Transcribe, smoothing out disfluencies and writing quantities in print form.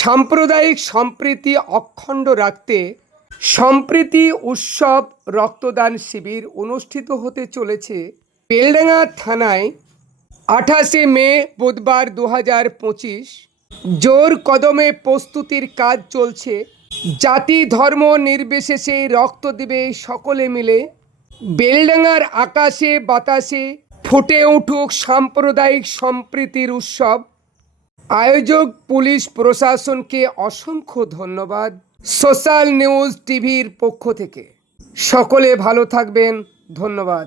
সাম্প্রদায়িক সম্প্রীতি অক্ষুণ্ণ রাখতে সম্প্রীতি উৎসব রক্তদান শিবির অনুষ্ঠিত হতে চলেছে বেলডাঙ্গা থানায় 28শে মে বুধবার 2025। জোর কদমে প্রস্তুতির কাজ চলছে। জাতি ধর্ম নির্বিশেষে রক্ত দিবে সকলে মিলে। বেলডাঙ্গার আকাশে বাতাসে ফুটে উঠুক সাম্প্রদায়িক সম্প্রীতির উৎসব। আয়োজক পুলিশ প্রশাসনকে অসংখ্য ধন্যবাদ। সোশ্যাল নিউজ টিভির পক্ষ থেকে সকলে ভালো থাকবেন। ধন্যবাদ।